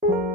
Thank